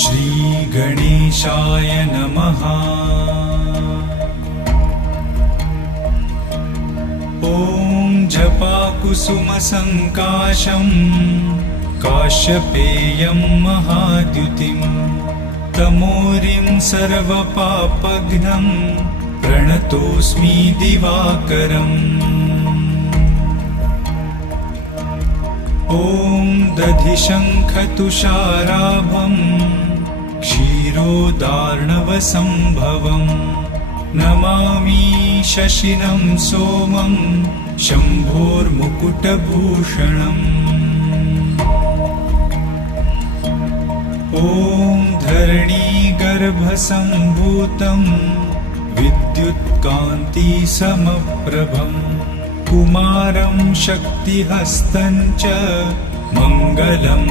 श्रीगणेशाय नमः। ॐ जपाकुसुमसङ्काशं काश्यपेयं महाद्युतिं तमोरिं सर्वपापघ्नं प्रणतोऽस्मि दिवाकरम्। ॐ दधिशङ्खतुषाराभं क्षीरोदार्णवसम्भवम् नमामि शशिनं सोमं शम्भोर्मुकुटभूषणम्। ॐ धरणीगर्भसम्भूतं विद्युत्कान्तिसमप्रभम् कुमारं शक्तिहस्तं च मङ्गलं